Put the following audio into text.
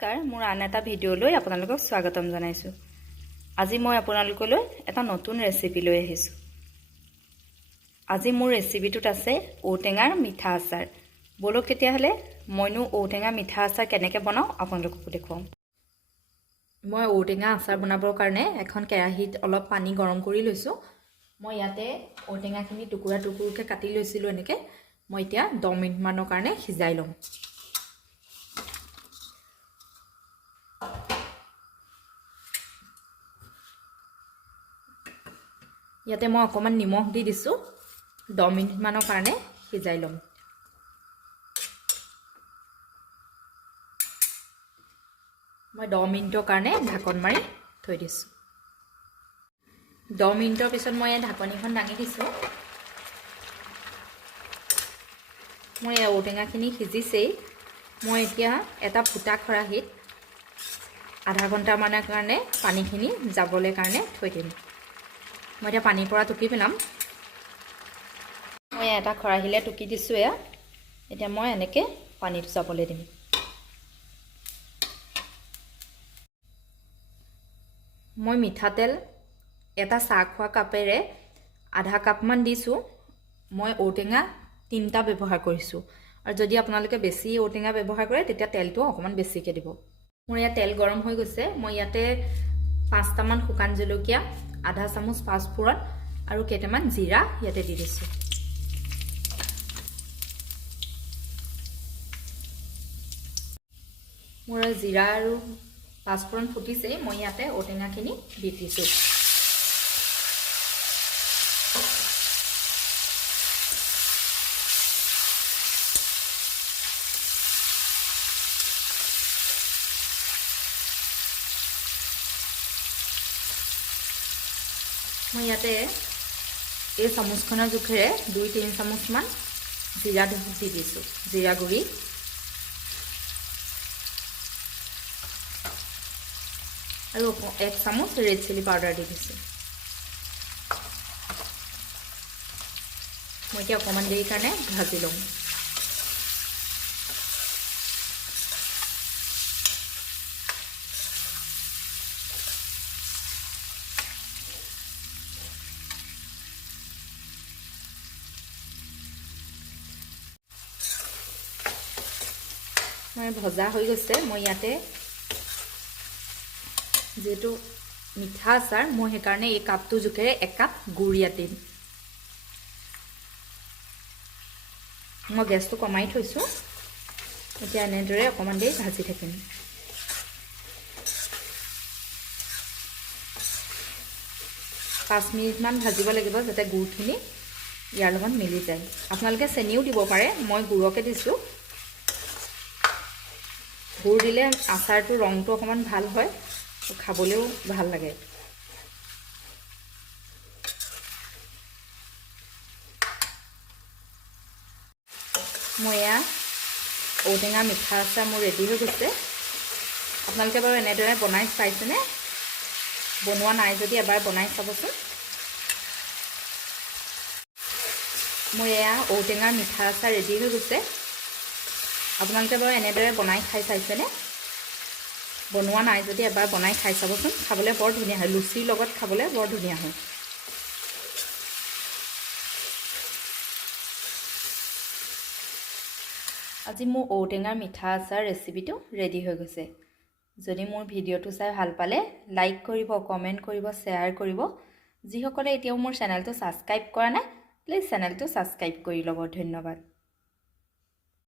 নমস্কাৰ, মোৰ আন এটা ভিডিঅ'লৈ আপোনালোকক স্বাগতম জনাইছোঁ। আজি মই আপোনালোকলৈ এটা নতুন ৰেচিপি লৈ আহিছোঁ। আজি মোৰ ৰেচিপিটোত আছে ঔটেঙাৰ মিঠা আচাৰ। বলক তেতিয়াহ'লে মইনো ঔটেঙা মিঠা আচাৰ কেনেকৈ বনাওঁ আপোনালোককো দেখুৱাম। মই ঔটেঙা আচাৰ বনাবৰ কাৰণে এখন কেৰাহীত অলপ পানী গৰম কৰি লৈছোঁ। মই ইয়াতে ঔটেঙাখিনি টুকুৰা টুকুৰকৈ কাটি লৈছিলোঁ এনেকৈ। মই এতিয়া 10 মিনিটমানৰ কাৰণে সিজাই ল'ম। ইয়াতে মই অকণমান নিমখ দি দিছোঁ। 10 মিনিটমানৰ কাৰণে সিজাই ল'ম। মই 10 মিনিটৰ কাৰণে ঢাকন মাৰি থৈ দিছোঁ। 10 মিনিটৰ পিছত মই এই ঢাকনিখন দাঙি দিছোঁ। মই এই ঔটেঙাখিনি সিজিছেই। মই এতিয়া এটা ফুটা খৰাহীত আধা ঘণ্টামানৰ কাৰণে পানীখিনি যাবলৈ কাৰণে থৈ দিম। মই এতিয়া পানীৰ পৰা টুকি পেলাম। মই এটা খৰাহীলৈ টুকি দিছোঁ এয়া। এতিয়া মই এনেকৈ পানীটো যাবলৈ দিম। মই মিঠাতেল এটা চাহ খোৱা কাপেৰে আধা কাপমান দিছোঁ। মই ঔটেঙা 3টা ব্যৱহাৰ কৰিছোঁ, আৰু যদি আপোনালোকে বেছি ঔটেঙা ব্যৱহাৰ কৰে তেতিয়া তেলটো অকণমান বেছিকৈ দিব। মোৰ ইয়াত তেল গৰম হৈ গৈছে। মই ইয়াতে 5টামান শুকান জলকীয়া, আধা চামুচ পাঁচফোৰণ আৰু কেইটামান জিৰা ইয়াতে দি দিছোঁ। মোৰ জিৰা আৰু পাঁচফোৰণ ফুটিছেই। মই ইয়াতে ঔটেঙাখিনি দি দিছোঁ। মই ইয়াতে এই চামুচখনৰ জোখেৰে 2-3 চামুচমান জিৰা দি দিছোঁ, জিৰা গুড়ি। আৰু 1 চামুচ ৰেড চিলি পাউডাৰ দি দিছোঁ। মই এতিয়া অকণমান দেৰি কাৰণে ভাজি ল'ম। মই ভজা হৈ গৈছে। মই ইয়াতে যেহেতু মিঠা আচাৰ, মই সেইকাৰণে এই কাপটো জোখেৰে 1 কাপ গুড় ইয়াত দিম। মই গেছটো কমাই থৈছোঁ। এতিয়া এনেদৰে অকণমান দেৰি ভাজি থাকিম। পাঁচ মিনিটমান ভাজিব লাগিব যাতে গুড়খিনি ইয়াৰ লগত মিলি যায়। আপোনালোকে চেনিও দিব পাৰে, মই গুড়কে দিছোঁ। গুড় দিলে আচাৰটো ৰংটো অকণমান ভাল হয়, খাবলৈও ভাল লাগে। মই এয়া ঔটেঙা মিঠা আচাৰ মোৰ ৰেডি হৈ গৈছে। আপোনালোকে বাৰু এনেদৰে বনাই চাইছেনে? বনোৱা নাই যদি এবাৰ বনাই চাবচোন। মোৰ এয়া ঔটেঙাৰ মিঠা আচাৰ ৰেডি হৈ গৈছে। আপোনালোকে বাৰু এনেদৰে বনাই খাই চাইছেনে? বনোৱা নাই যদি এবাৰ বনাই খাই চাবচোন। খাবলৈ বৰ ধুনীয়া হয়, লুচিৰ লগত খাবলৈ বৰ ধুনীয়া হয়। আজি মোৰ ঔটেঙাৰ মিঠা আচাৰ ৰেচিপিটো ৰেডি হৈ গৈছে। যদি মোৰ ভিডিঅ'টো চাই ভাল পালে লাইক কৰিব, কমেণ্ট কৰিব, শ্বেয়াৰ কৰিব। যিসকলে এতিয়াও মোৰ চেনেলটো ছাবস্ক্ৰাইব কৰা নাই, প্লিজ চেনেলটো ছাবস্ক্ৰাইব কৰি ল'ব। ধন্যবাদ।